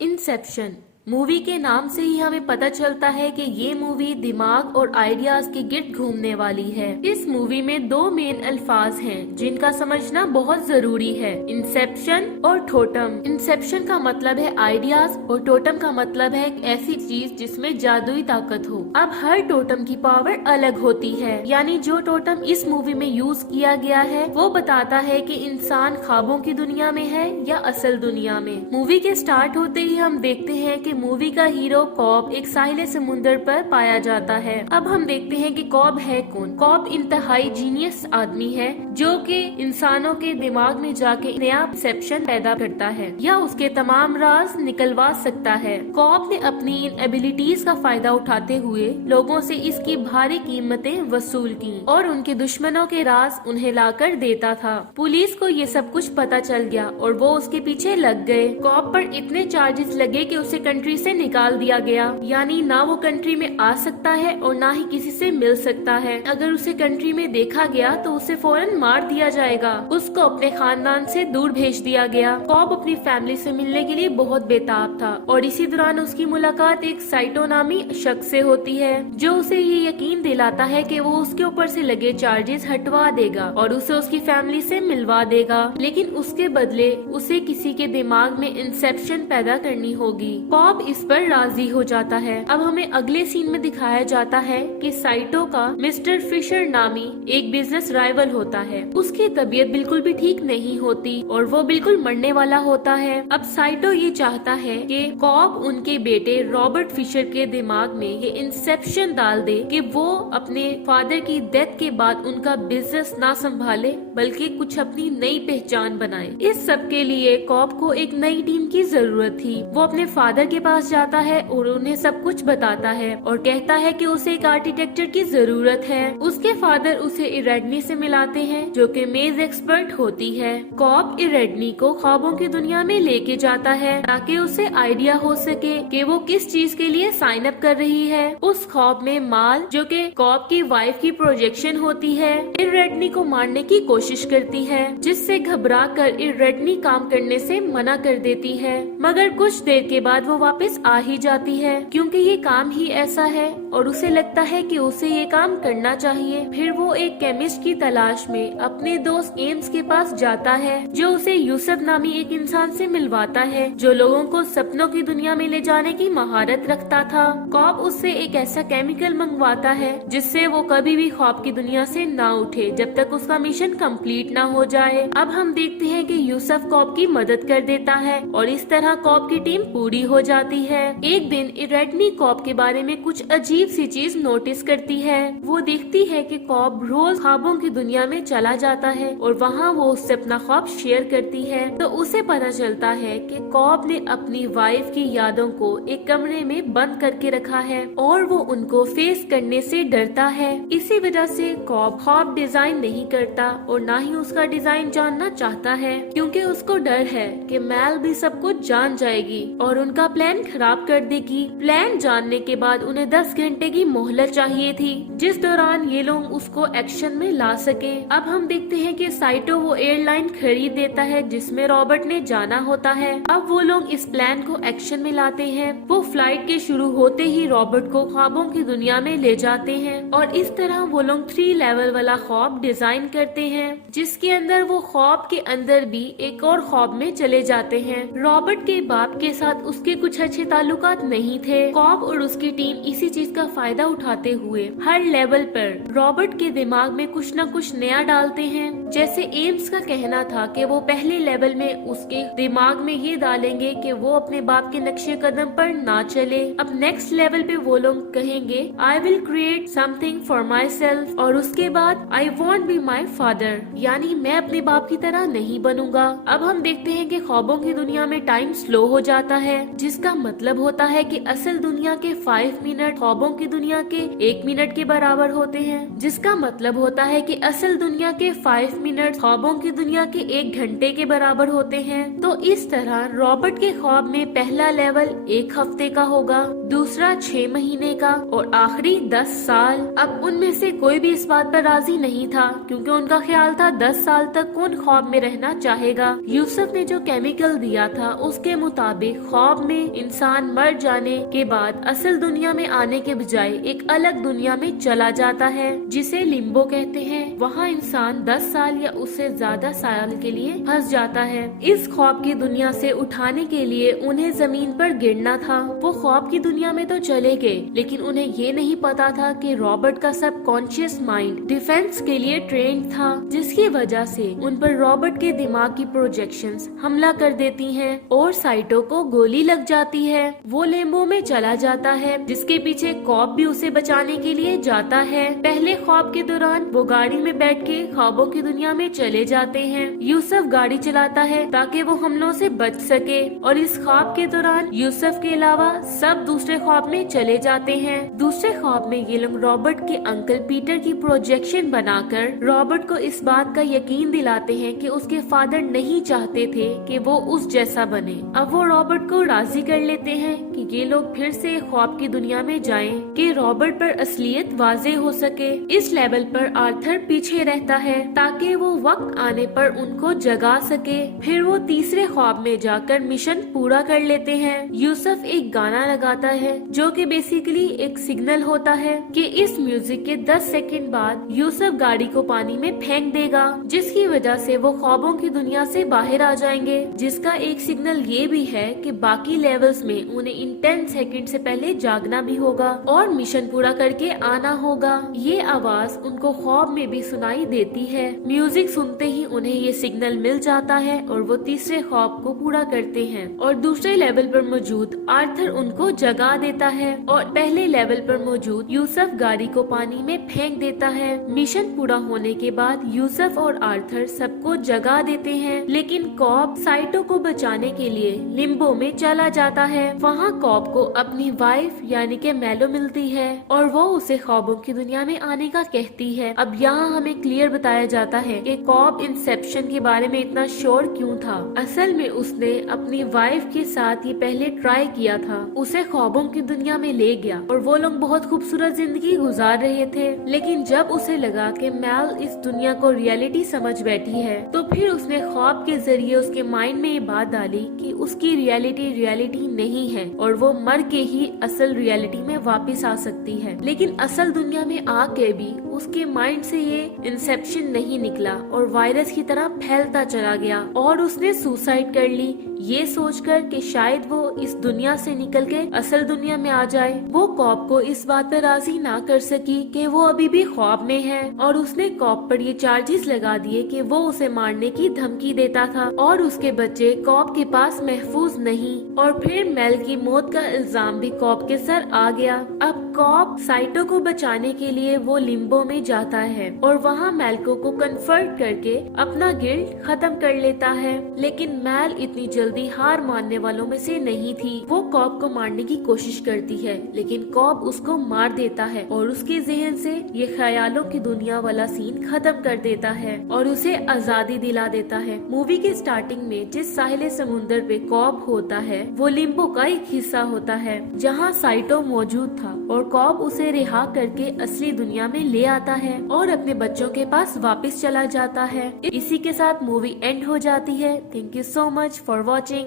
Inception movie के नाम से ही हमें पता चलता है कि ये मूवी दिमाग और आइडियाज के गिर्द घूमने वाली है। इस मूवी में दो मेन अल्फाज हैं जिनका समझना बहुत जरूरी है, इंसेप्शन और टोटम। इंसेप्शन का मतलब है आइडियाज और टोटम का मतलब है एक ऐसी चीज जिसमें जादुई ताकत हो। अब हर टोटम की पावर अलग होती है, यानी जो टोटम इस मूवी में यूज किया गया है वो बताता है कि इंसान ख्वाबों की दुनिया में है या असल दुनिया में। मूवी के स्टार्ट होते ही हम देखते हैं कि मूवी का हीरो कॉब एक साहिल समुंदर पर पाया जाता है। अब हम देखते हैं कि कॉब है कौन। कॉब इंतहाई जीनियस आदमी है जो कि इंसानों के दिमाग में जाके नया परसेप्शन पैदा करता है या उसके तमाम राज निकलवा सकता है। कॉब ने अपनी इन एबिलिटीज का फायदा उठाते हुए लोगों से इसकी भारी कीमतें वसूल की और उनके दुश्मनों के राज उन्हें लाकर देता था। पुलिस को ये सब कुछ पता चल गया और वो उसके पीछे लग गए। कॉब पर इतने चार्जेस लगे कि उसे कंट्री से निकाल दिया गया, यानी ना वो कंट्री में आ सकता है और ना ही किसी से मिल सकता है। अगर उसे कंट्री में देखा गया तो उसे फौरन मार दिया जाएगा। उसको अपने खानदान से दूर भेज दिया गया। कॉब अपनी फैमिली से मिलने के लिए बहुत बेताब था और इसी दौरान उसकी मुलाकात एक साइटो नामी शख्स से होती है जो उसे ये यकीन दिलाता है कि वो उसके ऊपर से लगे चार्जेस हटवा देगा और उसे उसकी फैमिली से मिलवा देगा, लेकिन उसके बदले उसे किसी के दिमाग में इंसेप्शन पैदा करनी होगी। कॉब इस पर राजी हो जाता है। अब हमें अगले सीन में दिखाया जाता है कि साइटो का मिस्टर फिशर नामी एक बिजनेस राइवल होता है। उसकी तबीयत बिल्कुल भी ठीक नहीं होती और वो बिल्कुल मरने वाला होता है। अब साइटो ये चाहता है कि कॉब उनके बेटे रॉबर्ट फिशर के दिमाग में ये इंसेप्शन डाल दे कि वो अपने फादर की डेथ के बाद उनका बिजनेस ना संभाले बल्कि कुछ अपनी नई पहचान बनाए। इस सब के लिए कॉब को एक नई टीम की जरूरत थी। वो अपने फादर के पास जाता है और उन्हें सब कुछ बताता है और कहता है कि उसे एक आर्किटेक्चर की जरूरत है। उसके फादर उसे इरेडनी से मिलाते हैं जो कि मेज एक्सपर्ट होती है। कॉब इरेडनी को ख्वाबों की दुनिया में लेके जाता है ताकि उसे आइडिया हो सके कि वो किस चीज के लिए साइन अप कर रही है। उस ख्वाब में माल जो कि कॉब की वाइफ की प्रोजेक्शन होती है इरेडनी को मारने की कोशिश करती है, जिससे घबरा कर इरेडनी काम करने से मना कर देती है। मगर कुछ देर के बाद वो वापस आ ही जाती है क्योंकि ये काम ही ऐसा है और उसे लगता है कि उसे ये काम करना चाहिए। फिर वो एक केमिस्ट की तलाश में अपने दोस्त एम्स के पास जाता है जो उसे यूसुफ नामी एक इंसान से मिलवाता है जो लोगों को सपनों की दुनिया में ले जाने की महारत रखता था। कॉब उससे एक ऐसा केमिकल मंगवाता है जिससे वो कभी भी ख्वाब की दुनिया से ना उठे जब तक उसका मिशन कंप्लीट ना हो जाए। अब हम देखते हैं कि यूसुफ कॉब की मदद कर देता है और इस तरह कॉब की टीम पूरी हो जाती है। एक दिन इरेडनी कॉब के बारे में कुछ अजीब सी चीज नोटिस करती है। वो देखती है कि कॉब रोज ख्वाबों की दुनिया में चला जाता है और वहाँ वो उससे अपना ख्वाब शेयर करती है। तो उसे पता चलता है कि कॉब ने अपनी वाइफ की यादों को एक कमरे में बंद करके रखा है और वो उनको फेस करने से डरता है। इसी वजह से कॉब ख्वाब डिजाइन नहीं करता और ना ही उसका डिजाइन जानना चाहता है क्योंकि उसको डर है कि मैल भी सब कुछ जान जाएगी और उनका प्लान खराब कर देगी। प्लान जानने के बाद उन्हें 10 घंटे की मोहलत चाहिए थी जिस दौरान ये लोग उसको एक्शन में ला सके। अब हम देखते हैं कि साइटो वो एयरलाइन खरीद देता है जिसमें रॉबर्ट ने जाना होता है। अब वो लोग इस प्लान को एक्शन में लाते हैं। वो फ्लाइट के शुरू होते ही रॉबर्ट को ख्वाबों की दुनिया में ले जाते हैं और इस तरह वो लोग 3 लेवल वाला ख्वाब डिजाइन करते हैं जिसके अंदर वो ख्वाब के अंदर भी एक और ख्वाब में चले जाते हैं। रॉबर्ट के बाप के साथ उसके कुछ अच्छे ताल्लुकात नहीं थे। कॉब और उसकी टीम इसी चीज का फायदा उठाते हुए हर लेवल पर रॉबर्ट के दिमाग में कुछ न कुछ नया डालते हैं। जैसे एम्स का कहना था कि वो पहले लेवल में उसके दिमाग में ये डालेंगे कि वो अपने बाप के नक्शे कदम पर ना चले। अब नेक्स्ट लेवल पे वो लोग कहेंगे I will create something for my self और उसके बाद I want be my father, यानी मैं अपने बाप की तरह नहीं बनूंगा। अब हम देखते हैं कि ख्वाबों की दुनिया में टाइम स्लो हो जाता है जिसका मतलब होता है कि असल दुनिया के 5 मिनट ख्वाबों की दुनिया के 1 मिनट के बराबर होते हैं, जिसका मतलब होता है कि असल दुनिया के 5 मिनट ख्वाबों की दुनिया के 1 घंटे के बराबर होते हैं। तो इस तरह रॉबर्ट के ख्वाब में पहला लेवल 1 हफ्ते का होगा, दूसरा 6 महीने का और आखिरी 10 साल। अब उनमें से कोई भी इस बात पर राजी नहीं था क्योंकि उनका ख्याल ख्याल था 10 साल तक कौन ख्वाब में रहना चाहेगा। यूसुफ ने जो केमिकल दिया था उसके मुताबिक ख्वाब में इंसान मर जाने के बाद असल दुनिया में आने के बजाय एक अलग दुनिया में चला जाता है जिसे लिम्बो कहते हैं। वहाँ इंसान 10 साल या उससे ज्यादा साल के लिए फंस जाता है। इस ख्वाब की दुनिया से उठाने के लिए उन्हें जमीन पर गिरना था। वो ख्वाब की दुनिया में तो चले गए, लेकिन उन्हें ये नहीं पता था कि रॉबर्ट का सब कॉन्शियस माइंड डिफेंस के लिए ट्रेंड था, जिसकी वजह से उन पर रॉबर्ट के दिमाग की प्रोजेक्शंस हमला कर देती हैं और साइटो को गोली लग जाती है। वो लिम्बो में चला जाता है, जिसके पीछे कॉप भी उसे बचाने के लिए जाता है। पहले ख्वाब के दौरान वो गाड़ी में बैठ के ख्वाबों की दुनिया में चले जाते हैं। यूसुफ गाड़ी चलाता है ताकि वो हमलों से बच सके, और इस ख्वाब के दौरान यूसुफ के अलावा सब दूसरे ख्वाब में चले जाते हैं। दूसरे ख्वाब में ये लोग रॉबर्ट के अंकल पीटर की प्रोजेक्शन बनाकर रॉबर्ट को इस बात का यकीन दिलाते हैं कि उसके फादर नहीं चाहते थे कि वो उस जैसा बने। अब वो रॉबर्ट को राजी कर लेते हैं कि ये लोग फिर से ख्वाब की दुनिया में जाएं कि रॉबर्ट पर असलियत वाज़ेह हो सके। इस लेवल पर आर्थर पीछे रहता है ताकि वो वक्त आने पर उनको जगा सके। फिर वो तीसरे ख्वाब में जाकर मिशन पूरा कर लेते हैं। यूसुफ एक गाना लगाता है जो कि बेसिकली एक सिग्नल होता है कि इस म्यूजिक के 10 सेकंड बाद यूसुफ गाड़ी को पानी में फेंक देगा, जिसकी वजह से वो ख्वाबों की दुनिया से बाहर आ जाएंगे। जिसका एक सिग्नल ये भी है कि बाकी लेवल्स में उन्हें इन 10 सेकंड से पहले जागना भी होगा और मिशन पूरा करके आना होगा। ये आवाज उनको ख्वाब में भी सुनाई देती है। म्यूजिक सुनते ही उन्हें ये सिग्नल मिल जाता है और वो तीसरे ख्वाब को पूरा करते हैं और दूसरे लेवल पर मौजूद आर्थर उनको जगा देता है और पहले लेवल पर मौजूद यूसुफ गाड़ी को पानी में फेंक देता है। मिशन पूरा होने के बाद यूसुफ और आर्थर सबको जगा देते हैं, लेकिन कॉब साइटो को बचाने के लिए लिम्बो में चला जाता है। वहाँ कॉब को अपनी वाइफ यानी कि मेलो मिलती है और वो उसे ख्वाबों की दुनिया में आने का कहती है। अब यहाँ हमें क्लियर बताया जाता है कि कॉब इंसेप्शन के बारे में इतना श्योर क्यों था। असल में उसने अपनी वाइफ के साथ ये पहले ट्राई किया था, उसे ख्वाबों की दुनिया में ले गया और वो लोग बहुत खूबसूरत जिंदगी गुजार रहे थे। लेकिन जब उसे लगा कि मेल इस दुनिया को रियलिटी समझ बैठी है, तो फिर उसने ख्वाब के जरिए उसके माइंड में ये बात डाली कि उसकी रियलिटी नहीं है और वो मर के ही असल रियलिटी में वापस आ सकती है। लेकिन असल दुनिया में आके भी उसके माइंड से ये इंसेप्शन नहीं निकला और वायरस की तरह फैलता चला गया और उसने सुसाइड कर ली, ये सोचकर कि शायद वो इस दुनिया से निकल के असल दुनिया में आ जाए। वो कॉप को इस बात पर राजी ना कर सकी कि वो अभी भी ख्वाब में है और उसने कॉप पर ये चार्जेस लगा दिए कि वो उसे मारने की धमकी देता था और उसके बच्चे कॉप के पास महफूज नहीं। और फिर मेल की मौत का इल्जाम भी कॉप के सर आ गया। अब कॉप साइटो को बचाने के लिए वो लिम्बो में जाता है और वहाँ मेल्को को कन्फर्ट करके अपना गिल्ड खत्म कर लेता है। लेकिन मेल इतनी जल्दी हार मानने वालों में से नहीं थी। वो कॉप को मारने की कोशिश करती है, लेकिन कॉप उसको मार देता है और उसके जहन से ये ख्यालों की दुनिया वाला सीन खत्म कर देता है और उसे आजादी दिला देता है। मूवी के स्टार्टिंग में जिस साहिल समुंदर पे कॉप होता है वो लिम्बो का एक हिस्सा होता है जहाँ साइटो मौजूद था और कॉप उसे रिहा करके असली दुनिया में ले आता है और अपने बच्चों के पास वापस चला जाता है। इसी के साथ मूवी एंड हो जाती है। Thank you so much for watching.